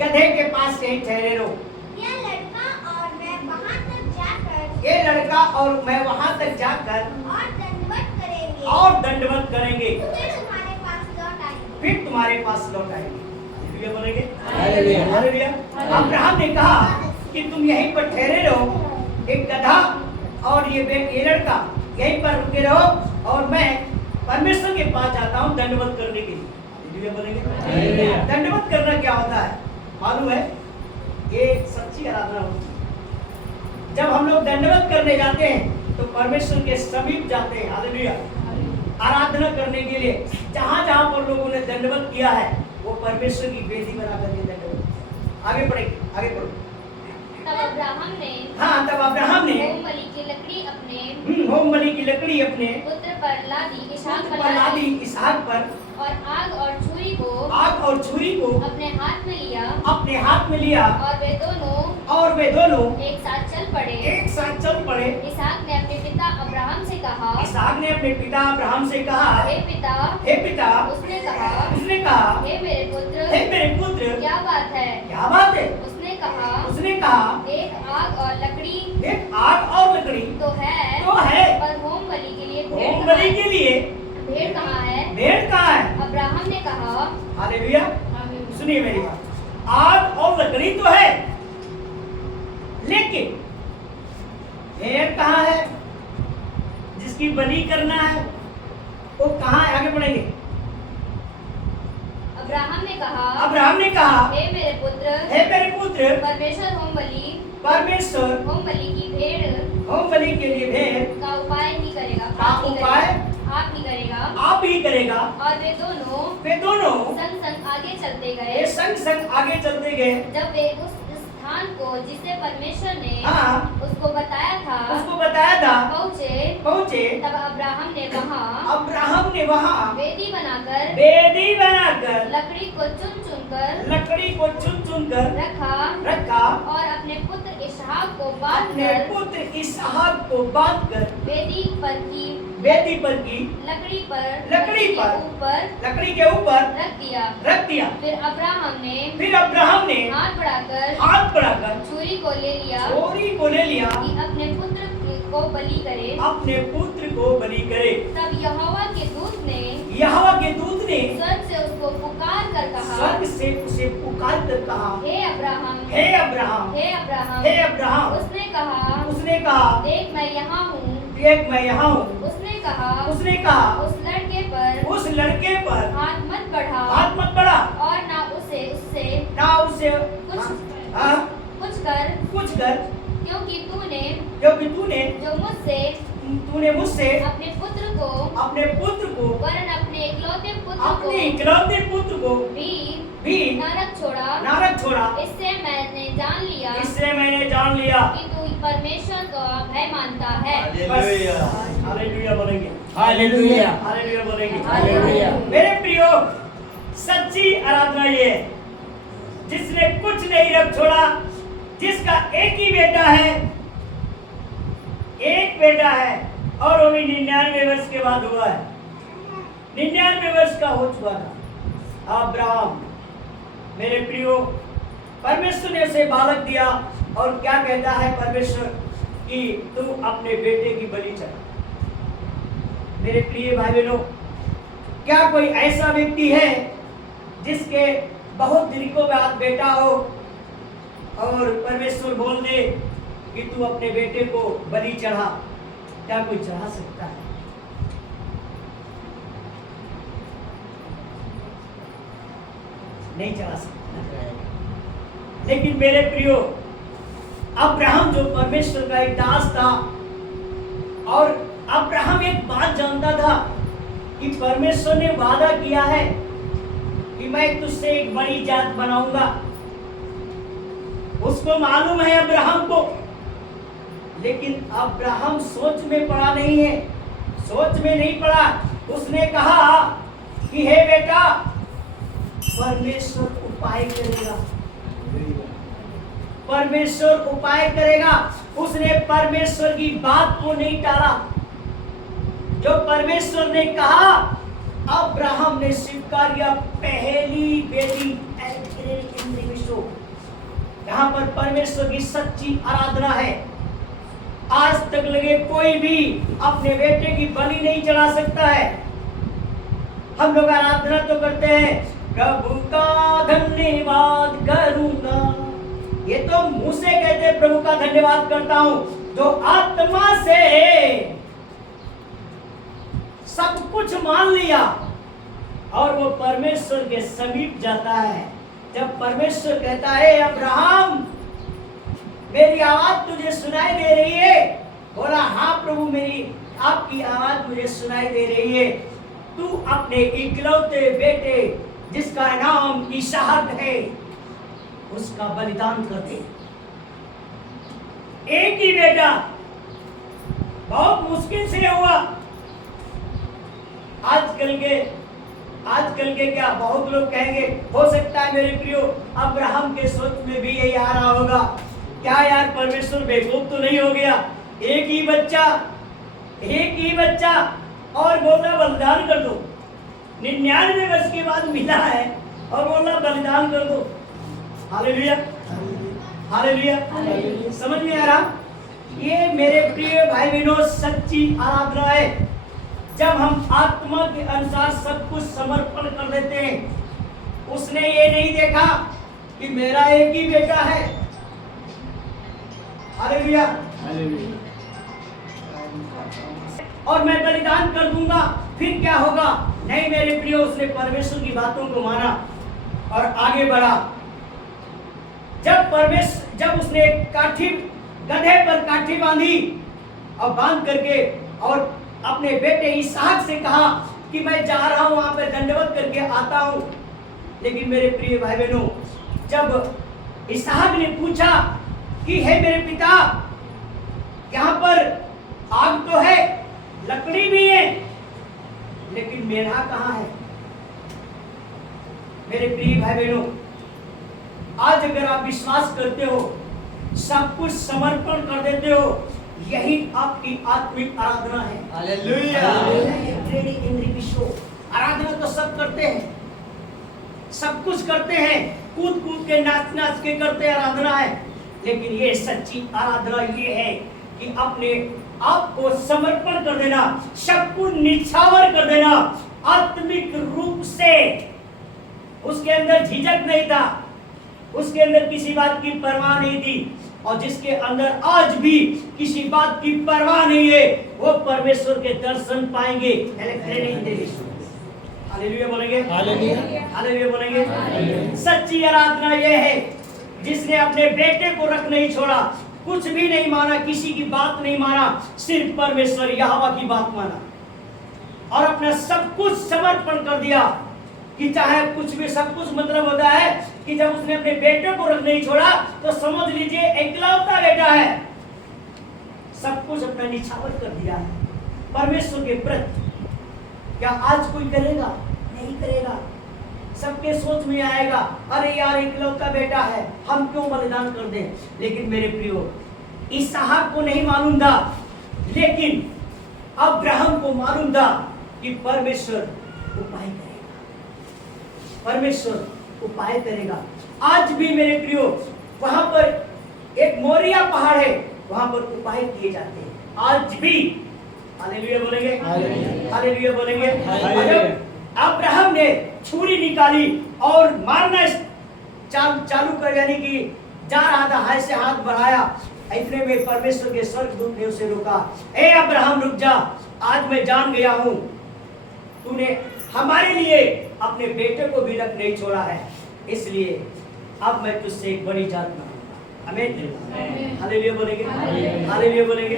गधे के पास यही ठहरे रहो। ये लड़का और मैं वहाँ तक जाकर ये लड़का और मैं वहाँ तक जाकर और दंडवत करेंगे और दंडवत करेंगे, फिर तुम्हारे पास लौट आएंगे। फिर तुम्हारे पास लौट आएंगे। हालेलुया बोलेंगे। हालेलुया। हालेलुया। अब्राहम ने कहा कि तुम यहीं पर ठहरे रहो, एक गधा और ये लड़का यहीं पर रुके रहो और मैं परमेश्वर के पास जाता हूँ दंडवत करने के लिए। हालेलुया बोलेंगे। हालेलुया। दंडवत करना क्या होता है मालूम है? ये सच्ची आराधना होती है। जब हम लोग दंडवत करने जाते हैं तो परमेश्वर के समीप जाते हैं। हालेलुया। आराधना करने के लिए जहां जहां पर लोगों ने दंडवत किया है वो परमेश्वर की वेदी बना करके दंडवत। आगे बढ़ेंगे, आगे बढ़ो। तब अब्राहम ने तब अब्राहम ने होमबलि की लकड़ी अपने होमबलि की लकड़ी अपने पुत्र पर ला दी, इसहाक पुत्र पर ला दी, इसहाक पर, और आग और छुरी को अपने हाथ में लिया और वे दोनों एक साथ चल पड़े। इसहाक ने अपने पिता अब्राहम से कहा, इसहाक ने अपने पिता अब्राहम से कहा, हे पिता। उसने उसने कहा हे मेरे पुत्र, क्या बात है? उसने कहा एक आग और लकड़ी तो है पर होमबलि के लिए भेड़ कहाँ है? अब्राहम ने कहा, हालेलुया। सुनिए मेरी बात, आग और लकड़ी तो है लेकिन भेड़ कहाँ है जिसकी बलि करना है? वो कहाँ है? आगे बढ़ेंगे। अब्राहम ने कहा हे मेरे पुत्र, परमेश्वर होमबलि के लिए भेड़ का उपाय ही करेगा, आप ही करेगा। और वे दोनों संग संग आगे चलते गए। जब वे उस स्थान को जिसे परमेश्वर ने उसको बताया था पहुँचे, तब अब्राहम ने वहाँ वेदी बनाकर लकड़ी को चुन कर रखा और अपने पुत्र इसहाक को बांधकर वेदी पर की लकड़ी के ऊपर रख दिया। फिर अब्राहम ने हाथ बढ़ाकर छुरी को ले लिया कि अपने पुत्र को बलि करे। तब यहोवा के दूत ने स्वर्ग से उसको पुकार कर कहा, हे अब्राहम। उसने कहा देख मैं यहाँ हूँ। उसने कहा उस लड़के पर हाथ मत बढ़ा और ना उसे कुछ कर, क्योंकि तूने जो मुझसे अपने पुत्र को वरन अपने इकलौते पुत्र को भी नरक छोड़ा। इससे मैंने जान लिया कि तू परमेश्वर का भय मानता है। हालेलुया बोलेंगे। हालेलुया। हालेलुया बोलेंगे। हालेलुया। मेरे प्रियो, सच्ची आराधना ये है जिसने कुछ नहीं रख छोड़ा, जिसका एक ही बेटा है, और वो भी 99 वर्ष के बाद हुआ है। 99 वर्ष का हो चुका था अब्राहम। मेरे प्रियो, परमेश्वर ने उसे बालक दिया और क्या कहता है परमेश्वर कि तू अपने बेटे की बलि चढ़ा। मेरे प्रिय भाई बहनों, क्या कोई ऐसा व्यक्ति है जिसके बहुत दिनों बाद बेटा हो और परमेश्वर बोल दे कि तू अपने बेटे को बलि चढ़ा? क्या कोई चढ़ा सकता है? नहीं चला सकता। लेकिन मेरे प्रियो, अब्राहम जो परमेश्वर का एक दास था, और अब्राहम एक बात जानता था कि परमेश्वर ने वादा किया है कि मैं तुझसे एक बड़ी जात बनाऊंगा। उसको मालूम है अब्राहम को, लेकिन अब्राहम सोच में पड़ा नहीं है, सोच में नहीं पड़ा। उसने कहा कि हे बेटा, परमेश्वर उपाय करेगा, परमेश्वर उपाय करेगा। उसने परमेश्वर की बात को नहीं टाला। जो परमेश्वर ने कहा, अब्राहम ने स्वीकार किया। पहली बेटी यहाँ पर परमेश्वर की सच्ची आराधना है। आज तक लगे कोई भी अपने बेटे की बलि नहीं चढ़ा सकता है। हम लोग आराधना तो करते हैं, प्रभु का धन्यवाद करूंगा, ये तो मुंह से कहते प्रभु का धन्यवाद करता हूं। जो आत्मा से सब कुछ मान लिया और वो परमेश्वर के समीप जाता है। जब परमेश्वर कहता है, अब्राहम मेरी आवाज तुझे सुनाई दे रही है, बोला हाँ प्रभु, मेरी आपकी आवाज मुझे सुनाई दे रही है। तू अपने इकलौते बेटे जिसका नाम इसहाक है, उसका बलिदान कर दे। एक ही बेटा, बहुत मुश्किल से हुआ। आजकल के क्या बहुत लोग कहेंगे, हो सकता है मेरे प्रियो अब्राहम के सोच में भी यही आ रहा होगा, क्या यार परमेश्वर बेवकूफ तो नहीं हो गया, एक ही बच्चा और बोला बलिदान कर दो। 99 वर्ष के बाद मिला है और बोला बलिदान कर दो। Hallelujah, hallelujah. समझ में आ रहा? ये मेरे प्रिय भाई बहनों सच्ची आराधना है। जब हम आत्मा के अनुसार सब कुछ समर्पण कर देते हैं। उसने ये नहीं देखा कि मेरा एक ही बेटा है। हालेलुया, और मैं बलिदान कर दूंगा, फिर क्या होगा? नहीं मेरे प्रियो, उसने परमेश्वर की बातों को माना और आगे बढ़ा। जब उसने गधे पर काठी बांधी और बांध करके और अपने बेटे इसहाक से कहा कि मैं जा रहा हूं, वहां पर दंडवत करके आता हूं। लेकिन मेरे प्रिय भाई बहनों, जब इसहाक ने पूछा कि हे मेरे पिता, यहाँ पर आग तो है, लकड़ी भी है, लेकिन मेढ़ा कहाँ है? मेरे प्रिय भाई बहनों, आज अगर आप विश्वास करते हो, सब कुछ समर्पण कर देते हो, यही आपकी आत्मिक आराधना है। हालेलुया। आराधना तो सब करते हैं, सब कुछ करते हैं, कूद कूद के नाच के करते आराधना है। लेकिन ये सच्ची आराधना ये है कि अपने आप को समर्पण कर देना, सब कुछ निछावर कर देना, आत्मिक रूप से। उसके अंदर झिझक नहीं था, उसके अंदर किसी बात की परवाह नहीं थी, और जिसके अंदर आज भी किसी बात की परवाह नहीं है, वो परमेश्वर के दर्शन पाएंगे। हालेलुया बोलेंगे, हालेलुया बोलेंगे। सच्ची आराधना ये है जिसने अपने बेटे को रख नहीं छोड़ा, कुछ भी नहीं माना, किसी की बात नहीं माना, सिर्फ परमेश्वर यहोवा की बात माना और अपना सब कुछ समर्पण कर दिया। कि चाहे कुछ भी, सब कुछ मतलब होता है कि जब उसने अपने बेटे को रख नहीं छोड़ा तो समझ लीजिए इकलौता बेटा है, सब कुछ अपना निछावर कर दिया है परमेश्वर के प्रति। क्या आज कोई करेगा? नहीं करेगा। सबके सोच में आएगा, अरे यार इकलौता बेटा है, हम क्यों बलिदान कर दें। लेकिन मेरे प्रियो, इसहाक को नहीं मालूम था, लेकिन अब्राहम को मालूम था कि परमेश्वर उपाय करेगा, परमेश्वर उपाय करेगा। आज भी मेरे प्रियो, वहां पर एक मोरिया पहाड़ है, वहां पर उपाय किए जाते हैं आज भी। हालेलुया बोलेंगे, हालेलुया बोलेंगे। अब्राहम ने छुरी निकाली और मारना चालू कर, यानी कि जा रहा था, हाथ से हाथ बढ़ाया, इतने में परमेश्वर के स्वर्गदूत ने उसे रोका। ए अब्राहम रुक जा, आज मैं जान गया हूं तूने हमारे लिए अपने बेटे को भी रख नहीं छोड़ा है। इसलिए अब मैं तुझसे एक बड़ी जात बनाऊंगा। आमीन। हालेलुया बोलेंगे, हालेलुया बोलेंगे।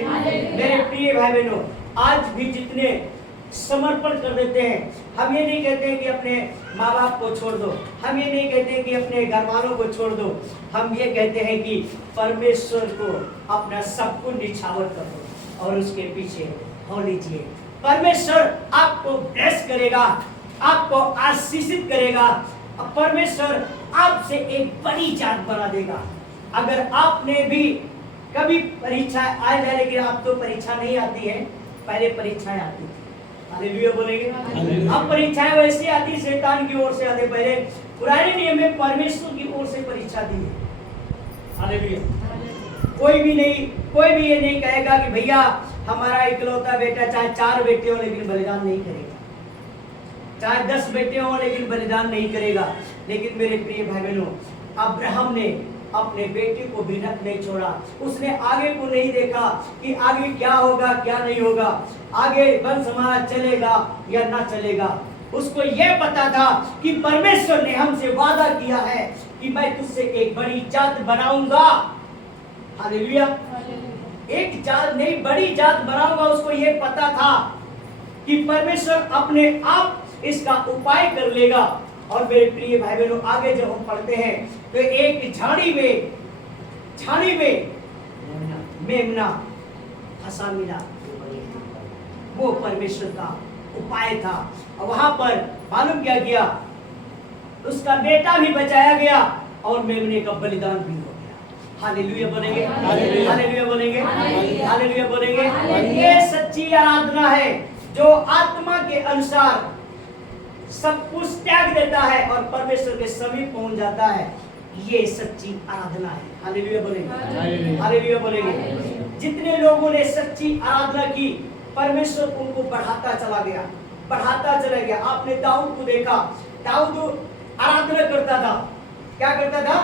मेरे प्रिय भाई बहनों, आज भी जितने समर्पण कर देते हैं, हम ये नहीं कहते हैं कि अपने माँ बाप को छोड़ दो, हम ये नहीं कहते हैं कि अपने घर वालों को छोड़ दो, हम ये कहते हैं कि परमेश्वर को अपना सब कुछ निछावर कर दो और उसके पीछे हो लीजिए। परमेश्वर आपको ब्लेस करेगा, आपको आशीषित करेगा, परमेश्वर आपसे एक बड़ी जात बना देगा। अगर आपने भी कभी परीक्षा आए है, लेकिन आप तो परीक्षा नहीं आती है, पहले परीक्षाएं आती थी। हालेलुया बोलेंगे। अब परीक्षाएं वैसे आती शैतान की ओर से आते, पहले पुराने नियम में परमेश्वर की ओर से परीक्षा दी है। हालेलुया। कोई भी ये नहीं कहेगा कि भैया हमारा इकलौता बेटा, चाहे 4 बेटे हो लेकिन बलिदान नहीं करेगा, चाहे 10 बेटे हो लेकिन बलिदान नहीं करेगा। लेकिन मेरे प्रिय भाई बहनों, अब्राहम ने अपने बेटे को भी नहीं छोड़ा। उसने आगे को नहीं देखा कि आगे क्या होगा क्या नहीं होगा, आगे वंश हमारा चलेगा या ना चलेगा। उसको यह पता था कि परमेश्वर ने हमसे वादा किया है कि मैं तुझसे एक बड़ी जात बनाऊंगा। हालेलुया। एक जात नहीं, बड़ी जात बनाऊंगा। उसको यह पता था कि परमेश्वर अपने आप इसका उपाय कर लेगा। और मेरे प्रिय भाई बहनों, आगे जब हम पढ़ते हैं तो एक झाड़ी में मेमना फंसा मिला, वो परमेश्वर का उपाय था। और वहां पर मालूम क्या किया, उसका बेटा भी बचाया गया और मेमने का बलिदान भी हो गया। हालेलुया बोलेंगे, हालेलुया बोलेंगे, हालेलुया बोलेंगे। ये सच्ची आराधना है जो आत्मा के अनुसार सब कुछ त्याग देता है और परमेश्वर के समीप पहुंच जाता है। ये सच्ची आराधना है। हालेलुया बोलेंगे, हालेलुया बोलेंगे। जितने लोगों ने सच्ची आराधना की, परमेश्वर उनको बढ़ाता चला गया, बढ़ाता चला गया। आपने दाऊद को देखा, दाऊद आराधना करता था। क्या करता था?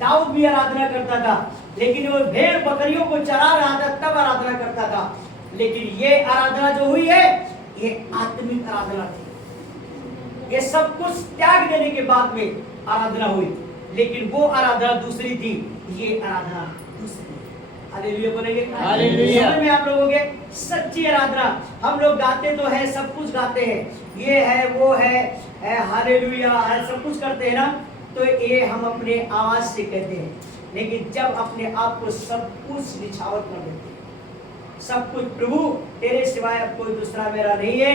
दाऊद भी आराधना करता था, लेकिन वो भेड़ बकरियों को चरा रहा था तब आराधना करता था। लेकिन ये आराधना जो हुई है, ये आत्मिक आराधना थी। ये सब कुछ त्याग देने के बाद में आराधना हुई, लेकिन वो आराधना दूसरी थी, ये आराधना दूसरी। हालेलुया बोलेंगे, हालेलुया। समझ में आप लोगों के? सच्ची आराधना। हम लोग गाते तो है, सब कुछ गाते हैं, ये है वो है, हालेलुया है, सब कुछ करते हैं ना, तो ये हम अपने आवाज से कहते हैं। लेकिन जब अपने आप को सब कुछ निछावर कर देते हैं, सब कुछ प्रभु तेरे सिवाय अब कोई दूसरा मेरा नहीं है,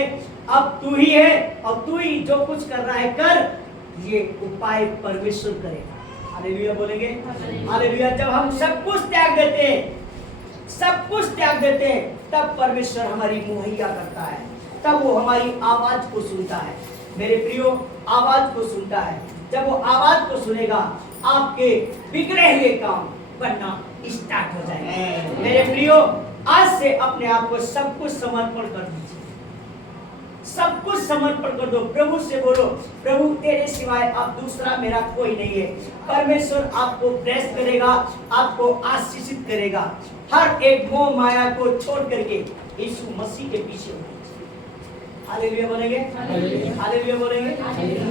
अब तू ही है और तू ही जो कुछ करना है कर, ये उपाय परमेश्वर करेगा। हालेलुया बोलेंगे, हालेलुया। जब हम सब कुछ त्याग देते हैं, सब कुछ त्याग देते हैं, तब परमेश्वर हमारी मुहैया करता है, तब वो हमारी आवाज को सुनता है। मेरे प्रियो, आवाज को सुनता है। जब वो आवाज को सुनेगा, आपके बिगड़े हुए काम बनना स्टार्ट हो जाएगा। मेरे प्रियो, आज से अपने आप को सब कुछ समर्पण कर दीजिए, सब कुछ समर्पण कर दो। प्रभु से बोलो, प्रभु तेरे सिवाय अब दूसरा मेरा कोई नहीं है। परमेश्वर आपको ब्लेस करेगा, आपको आशीषित करेगा। हर एक मोह माया को छोड़ करके यीशु मसीह के पीछे हो। हालेलुया बोलेंगे, हालेलुया बोलेंगे।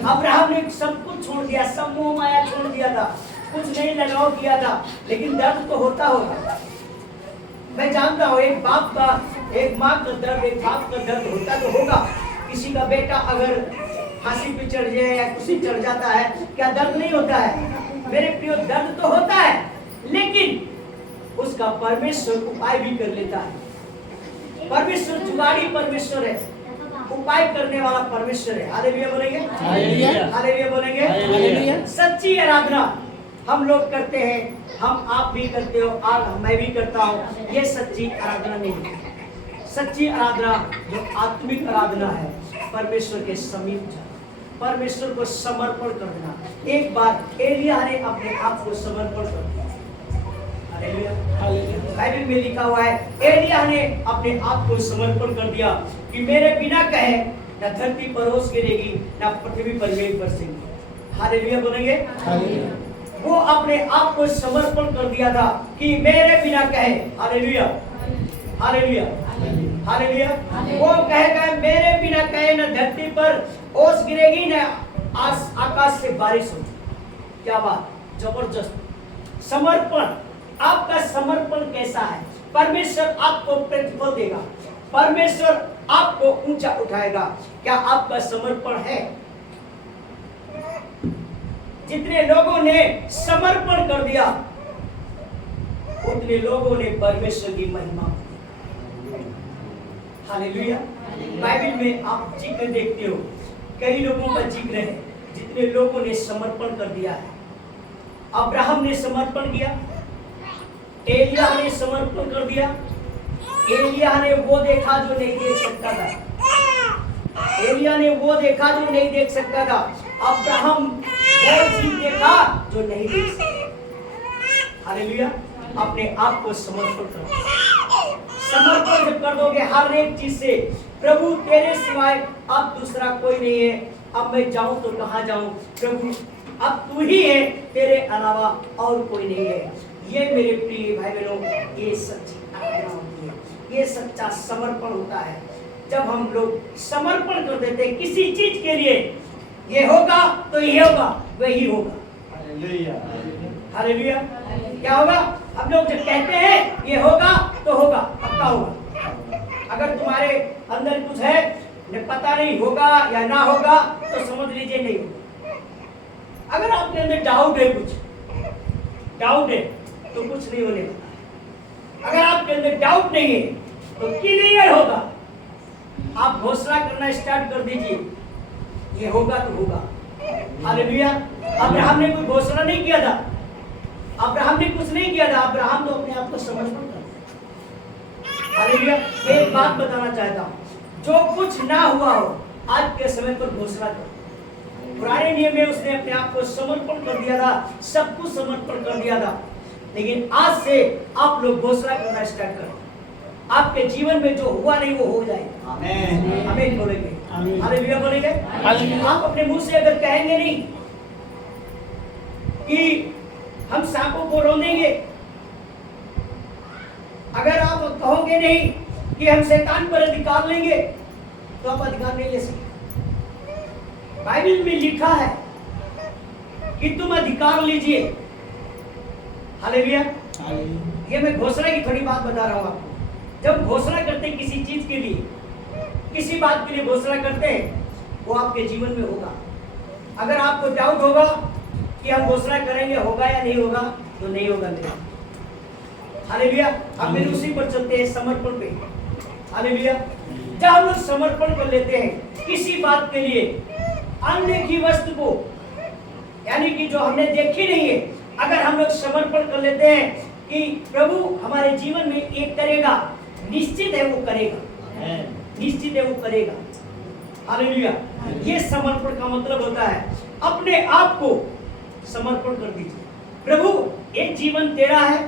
अब्राहम ने सब कुछ छोड़ दिया, सब मोह माया छोड़ दिया था, कुछ नहीं लगाव किया था, लेकिन दर्द तो होता होगा। मैं जानता हूँ एक बाप का, एक माँ का दर्द, एक बाप का दर्द होता तो होगा। किसी का बेटा अगर फांसी पे चढ़ जाए या कुछ चढ़ जाता है, क्या दर्द नहीं होता है? मेरे प्रियो, दर्द तो होता है, लेकिन उसका परमेश्वर उपाय भी कर लेता है। परमेश्वर जुगाड़ी परमेश्वर है, उपाय करने वाला परमेश्वर है। हालेलुया बोलेंगे, हालेलुया बोलेंगे, हालेलुया। सच्ची आराधना हम लोग करते हैं, हम आप भी करते हो, आज मैं भी करता हूँ। ये सच्ची आराधना नहीं है। सच्ची आराधना जो आत्मिक आराधना है, परमेश्वर के समीप जाना, परमेश्वर को समर्पण कर देना। एक बार एलिया ने अपने आप को समर्पण कर दिया। Hallelujah, hallelujah. बाइबल में लिखा हुआ है, एलिया ने अपने आप को समर्पण कर दिया कि मेरे बिना कहे न धरती पर ओस गिरेगी, न पृथ्वी पर मेघ बरसेंगे। हालेलुया बोलेंगे, हालेलुया। वो अपने आप को समर्पण कर दिया था कि मेरे बिना कहे, हालेलुया, हालेलुया, हालेलुया। वो कहेगा मेरे बिना कहे न धरती पर ओस गिरेगी, न आकाश से बारिश होगी। क्या बात, जबरदस्त। समर्पण, आपका समर्पण कैसा है? परमेश्वर आपको प्रतिफल देगा, परमेश्वर आपको ऊंचा उठाएगा। क्या आपका समर्पण है? जितने लोगों ने समर्पण कर दिया उतने लोगों ने परमेश्वर की महिमा की। हालेलुया। बाइबल में आप जिक्र देखते हो, कई लोगों का जिक्र है जितने लोगों ने समर्पण कर दिया है। अब्राहम ने समर्पण किया, एलिया ने समर्पण कर दिया। एलिया ने वो देखा जो नहीं देख सकता था, एलिया ने वो देखा जो नहीं देख सकता था। अब्राहम वो चीज देखा जो नहीं देख सकता। हालेलुया। अपने आप को समर्पण करो। समर्पण जब कर दोगे हर एक चीज से, प्रभु तेरे सिवाय अब दूसरा कोई नहीं है, अब मैं जाऊं तो कहां जाऊं, प्रभु अब तू ही है, तेरे अलावा और कोई नहीं है। ये मेरे प्रिय भाई बहनों, ये सच्ची आराधना होती है, ये सच्चा समर्पण होता है। जब हम लोग समर्पण कर देते हैं किसी चीज के लिए, ये होगा तो ये होगा, वही होगा। हालेलुया। क्या होगा? हम लोग जब कहते हैं ये होगा तो होगा, पक्का होगा। अगर तुम्हारे अंदर कुछ है न पता नहीं होगा या ना होगा तो समझ लीजिए नहीं होगा। अगर आपके अंदर डाउट है, कुछ डाउट है तो कुछ नहीं होने वाला। अगर आपके अंदर डाउट नहीं है तो क्लियर होगा। आप घोषणा करना स्टार्ट कर दीजिए, ये होगा तो होगा। हालेलुया। अब्राहम ने कोई घोषणा नहीं किया था, अब्राहम ने कुछ नहीं किया था, अब्राहम तो अपने आप को समर्पण कर दिया। हालेलुया। मैं एक बात बताना चाहता हूँ, जो कुछ ना हुआ हो आज के समय पर घोषणा करो। पुराने नियम में उसने अपने आप को समर्पण कर दिया था, सब कुछ समर्पण कर दिया था, लेकिन आज से आप लोग घोषणा करना स्टार्ट करो। आपके जीवन में जो हुआ नहीं वो हो जाएगा। आमीन। आमीन बोलेंगे, हालेलुया बोलेंगे। आप अपने मुंह से अगर कहेंगे नहीं कि हम सांपों को रोंदेंगे, अगर आप कहोगे नहीं कि हम शैतान पर अधिकार लेंगे, तो आप अधिकार नहीं ले सकते। बाइबल में लिखा है कि तुम अधिकार लीजिए। हालेलुया। ये मैं घोषणा की थोड़ी बात बता रहा हूं आपको। जब घोषणा करते हैं किसी चीज के लिए, किसी बात के लिए घोषणा करते हैं, वो आपके जीवन में होगा। अगर आपको डाउट होगा कि हम घोषणा करेंगे होगा या नहीं होगा, तो नहीं होगा मेरा। हालेलुया। अब मेरे उसी पर चलते हैं, समर्पण पे। हालेलुया। जब हम लोग समर्पण कर लेते हैं किसी बात के लिए, अनदेखी वस्तु को, यानी कि जो हमने देखी नहीं है, अगर हम लोग समर्पण कर लेते हैं कि प्रभु हमारे जीवन में एक करेगा, निश्चित है वो करेगा, निश्चित है वो करेगा। हालेलुया। ये समर्पण का मतलब होता है अपने आप को समर्पण कर दीजिए। प्रभु ये जीवन तेरा है,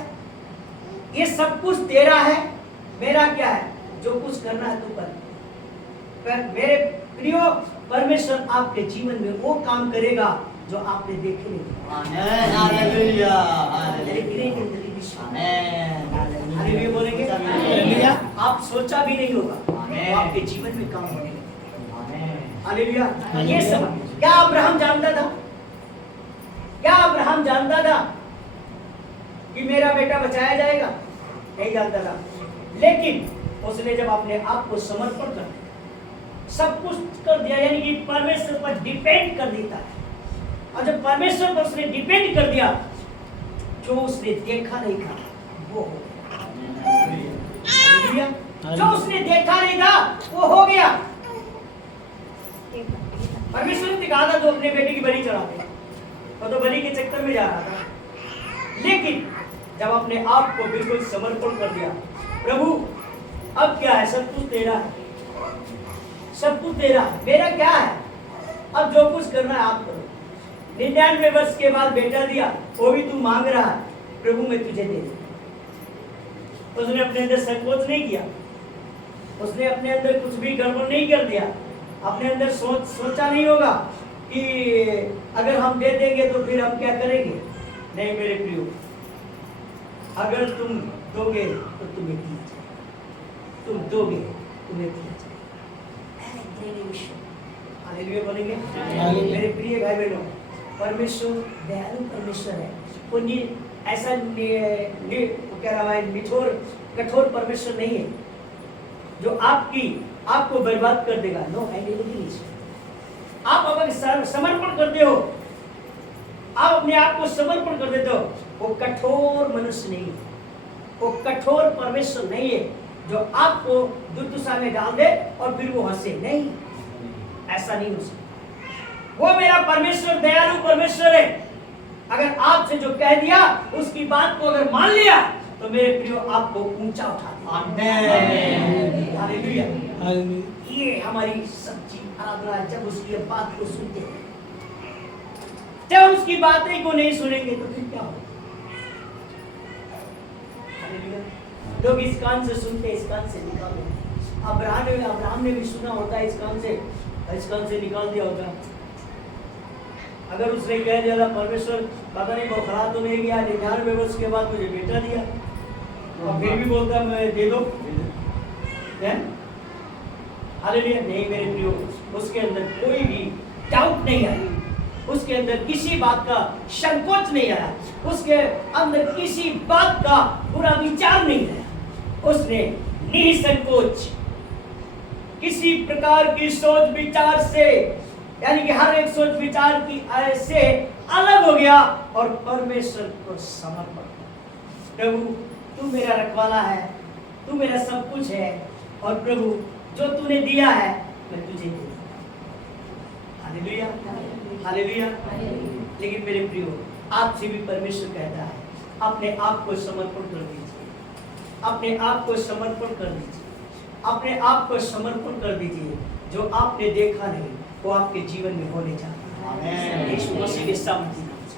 ये सब कुछ तेरा है, मेरा क्या है, जो कुछ करना है तू कर। मेरे प्रियो, परमेश्वर आपके जीवन में वो काम करेगा जो आपने देखे नहीं। हालेलुया। हालेलुया बोलेंगे। आप सोचा भी नहीं होगा, वो आपके जीवन में काम होने लगा। हालेलुया। ये सब क्या अब्राहम जानता था? क्या अब्राहम जानता था कि मेरा बेटा बचाया जाएगा? नहीं जानता था। लेकिन उसने जब अपने आप को समर्पण कर सब कुछ कर दिया, यानी कि परमेश्वर पर डिपेंड कर देता है, और जब परमेश्वर पर उसने डिपेंड कर दिया, जो उसने देखा नहीं था वो हो गया। जो उसने देखा नहीं था वो हो गया। परमेश्वर ने कहा था तो अपने बेटे की बलि चढ़ा दे, तो बलि के चक्कर में जा रहा था। लेकिन जब अपने आप को बिल्कुल समर्पण कर दिया, प्रभु अब क्या है, सब कुछ तेरा है, सब कुछ तेरा है, मेरा क्या है, अब जो कुछ करना है आप करो। 99 वर्ष के बाद बेटा दिया, वो भी तू मांग रहा है, प्रभु मैं तुझे दे दूं। उसने अपने अंदर संकोच नहीं किया, उसने अपने अंदर कुछ भी गड़बड़ नहीं कर दिया, अपने अंदर सोचा नहीं होगा कि अगर हम दे देंगे तो फिर हम क्या करेंगे। नहीं मेरे प्रियो, अगर तुम दोगे तो तुम्हें दिया जाएगा, तुम दोगे तुम्हें दिया जाएगा। हालेलुया बोलेंगे। मेरे प्रिय भाई बहनों, परमेश्वर दयालु परमेश्वर है। वो ऐसा वो कह रहा है कठोर परमेश्वर नहीं है जो आपको बर्बाद कर देगा। नो, आप अगर समर्पण करते हो, आप अपने आप को समर्पण कर देते हो, वो कठोर मनुष्य नहीं है, वो कठोर परमेश्वर नहीं है जो आपको दुर्दशा में डाल दे और फिर वो हंसे। नहीं, ऐसा नहीं हो सकता। वो मेरा परमेश्वर दयालु परमेश्वर है। अगर आपसे जो कह दिया उसकी बात को अगर मान लिया तो मेरे प्रियो आपको ऊंचा उठा दिया। हालेलुया। ये हमारी सच्ची आराधना। जब उसकी बात को सुनते हैं, जब उसकी बातें को नहीं सुनेंगे तो फिर क्या होगा? लोग इस कान से सुनते, इस कान से निकाल देते। अब्राहम ने भी सुना होता है, इस कान से निकाल दिया होता। अगर उसने कह दिया था परमेश्वर पता नहीं बौखला तो नहीं गया, 99 वर्ष के बाद मुझे बेटा दिया, और फिर भी बोलता मैं दे दो। हालेलुया। नहीं मेरे प्रियो, उसके अंदर कोई भी डाउट नहीं आया, उसके अंदर किसी बात का संकोच नहीं आया, उसके अंदर किसी बात का बुरा विचार नहीं आया। उसने निसंकोच किसी प्रकार की सोच विचार से, यानी कि हर एक सोच विचार की से अलग हो गया और परमेश्वर को समर्पण। प्रभु तू मेरा रखवाला है, तू मेरा सब कुछ है, और प्रभु जो तूने दिया है मैं तुझे दे दूंगा। Hallelujah, hallelujah. लेकिन मेरे प्रियो, आपसे भी परमेश्वर कहता है अपने आप को समर्पण कर दीजिए, अपने आप को समर्पण कर दीजिए, अपने आप को समर्पण कर दीजिए। जो आपने देखा नहीं वो आपके जीवन में होने जा रहा है। यीशु मसीह के सामर्थ्य नाम से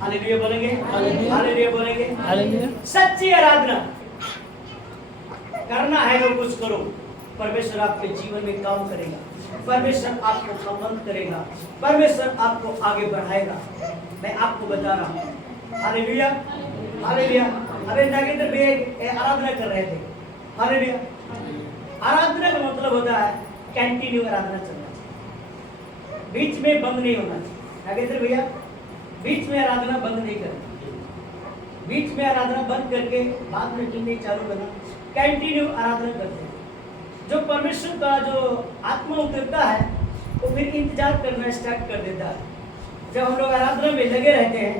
हालेलुया बोलेंगे, हालेलुया बोलेंगे, हालेलुया। सच्ची आराधना करना है तो कुछ करो, परमेश्वर आपके जीवन में काम करेगा, परमेश्वर आपको संबंध करेगा, परमेश्वर आपको आगे बढ़ाएगा। मैं आपको बता रहा हूँ। Hallelujah, hallelujah. अबे नागेंद्र भाई आराधना कर रहे थे। हालेलुया। आराधना का मतलब होता है कंटिन्यू आराधना चलना चाहिए, बीच में बंद नहीं होना चाहिए। नागेंद्र भैया बीच में आराधना बंद नहीं करना, बीच में आराधना बंद करके बाद में चुनने चालू करना, कंटिन्यू आराधना करते हैं। जो परमेश्वर का जो आत्मा उतरता है वो फिर इंतजार करना स्टार्ट कर देता है। जब हम लोग आराधना में लगे रहते हैं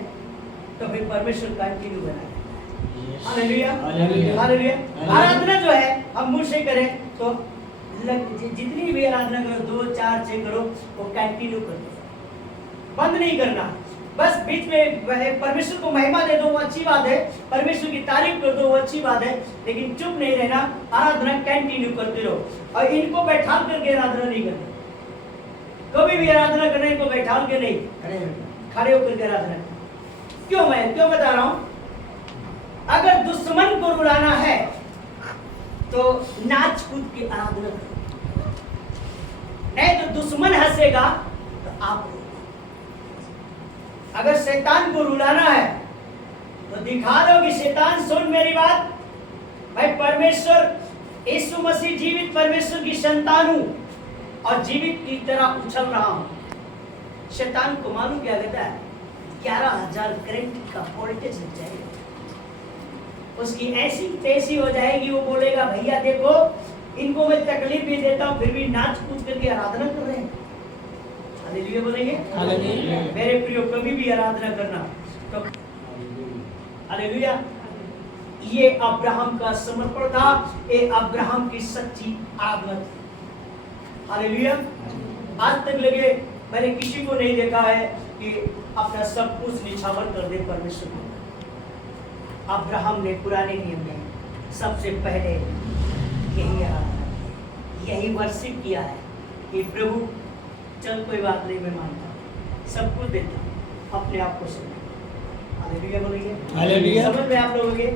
तो फिर परमेश्वर कंटिन्यू बनाए। Hallelujah, hallelujah. आराधना जो है हम मुझ से करें तो जितनी भी आराधना करो, 2, 4, 6 करो, वो कंटिन्यू कर दो, बंद नहीं करना। बस बीच में परमेश्वर को महिमा दे दो, वो अच्छी बात है, परमेश्वर की तारीफ कर दो, वो अच्छी बात है, लेकिन चुप नहीं रहना, आराधना कंटिन्यू करते रहो। और इनको बैठा करके आराधना नहीं करनी, कभी भी आराधना करना इनको बैठा के नहीं, खड़े होकर के आराधना। क्यों बता रहा हूं? अगर दुश्मन को रुलाना है तो नाच कूद की आराधना करो, नहीं तो दुश्मन हंसेगा तो आप। अगर शैतान को रुलाना है तो दिखा दो कि शैतान सुन मेरी बात, मैं परमेश्वर यीशु मसीह जीवित परमेश्वर की संतान हूं और जीवित की तरह उछल रहा हूं। शैतान को मालूम क्या कहता है? 11,000 करंट का वोल्टेज लग जाएगा, उसकी ऐसी तैसी हो जाएगी, वो बोलेगा भैया देखो इनको मैं तकलीफ भी देता हूँ फिर भी नाच कूद करके आराधना कर रहे हैं। हालेलुया बोलेंगे, हालेलुया। मेरे प्रियो कभी भी आराधना करना तो हालेलुया। ये अब्राहम का समर्पण था, ये अब्राहम की सच्ची आराधना थी। हालेलुया। आज तक लगे मैंने किसी को नहीं देखा है कि अपना सब कुछ निछावर कर दे परमेश्वर को। अब्राहम ने पुराने नियम में सबसे पहले यही आराधना, यही वर्शिप किया है कि प्रभु चल कोई बात नहीं, मैं मानता सब कुछ देता हूं, अपने आप को समझ। हालेलुया बोलेंगे, हालेलुया। समझ में आप लोगों के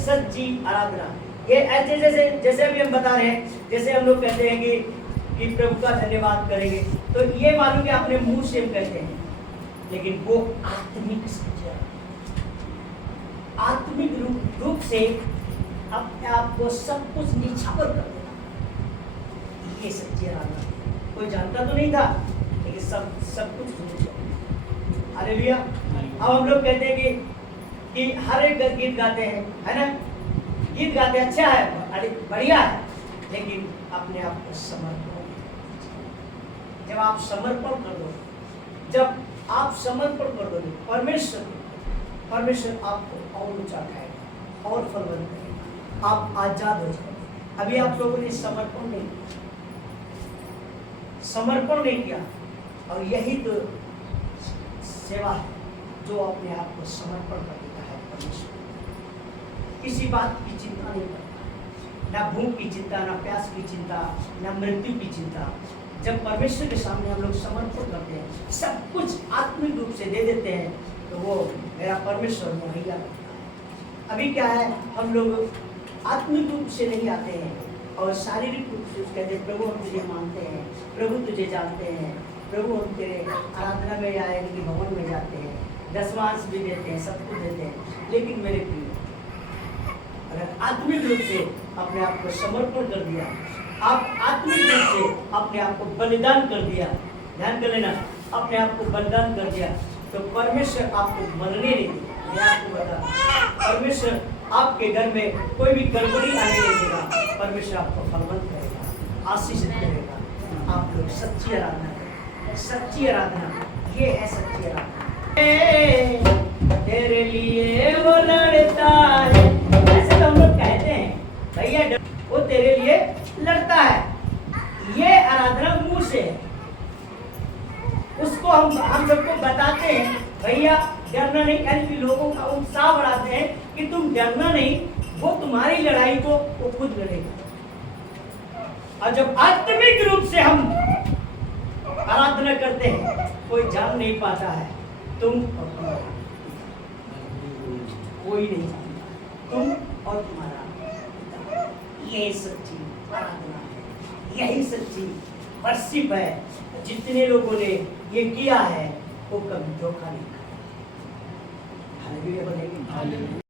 सच्ची आराधना ये ऐसे जैसे अभी हम बता रहे हैं, जैसे हम लोग कहते हैं कि प्रभु का धन्यवाद करेंगे, तो ये मालूम कि अपने मुंह से हम कहते हैं, लेकिन वो आत्मिक आत्मिक रूप से अपने आप को सब कुछ निछावर कर देना, ये सच्ची आराधना। कोई जानता तो नहीं था, लेकिन सब कुछ हालेलुया। अब हम लोग कहते हैं कि हर एक गीत गाते हैं, है ना? गीत गाते अच्छा है, अरे बढ़िया है, लेकिन अपने आप को समर्पण, जब आप समर्पण कर दो, जब आप समर्पण कर दोगे परमेश्वर आपको और ऊंचा उठाएगा और फलवंत करेगा, आप आजाद हो जाओगे। अभी आप लोगों ने समर्पण नहीं किया, और यही तो सेवा है जो अपने आप को समर्पण कर देता है परमेश्वर। किसी बात की चिंता नहीं करता, ना भूख की चिंता, ना प्यास की चिंता, ना मृत्यु की चिंता। जब परमेश्वर के सामने हम लोग समर्पण करते हैं, सब कुछ आत्मिक रूप से दे देते हैं, तो वो मेरा परमेश्वर मुहैया करता है। अभी क्या है, हम लोग आत्मिक रूप से नहीं आते हैं और शारीरिक रूप से कहते हैं प्रभु हम तुझे मानते हैं, प्रभु तुझे जानते हैं, प्रभु हम तेरे आराधना में या यानी कि भवन में जाते हैं, दशमांश भी देते हैं, सब कुछ देते हैं। लेकिन मेरे प्रिय, अगर आत्मिक रूप से अपने आप को समर्पण कर दिया, आप आत्मिक रूप से अपने आप को बलिदान कर दिया, ध्यान कर लेना, अपने आप को बलिदान कर दिया, तो परमेश्वर आपको मरने नहीं देगा। मैं आपको बता, परमेश्वर आपके घर में कोई भी गड़बड़ी आने नहीं देगा। परमेश्वर आपको फलवंत करेगा, आशीषित करेगा। आप लोग सच्ची आराधना करें, सच्ची आराधना, ये है सच्ची आराधना। तेरे लिए वो लड़ता है, ऐसे तो हम लोग कहते हैं भैया, वो तेरे लिए लड़ता है, ये आराधना मुंह से है। उसको हम सबको बताते हैं भैया डरना नहीं, यानी कि लोगों का उत्साह बढ़ाते हैं कि तुम डरना नहीं, वो तुम्हारी लड़ाई को वो खुद लड़ेगा। और जब आत्मिक रूप से हम आराधना करते हैं, कोई जान नहीं पाता है तुम और तुम्हारा, कोई नहीं जानता तुम और तुम्हारा। ये सच्ची आराधना है, यही सच्ची वर्शिप है। जितने लोगों ने ये किया है वो कभी धोखा नहीं खाया। हालेलुया बोलेंगे।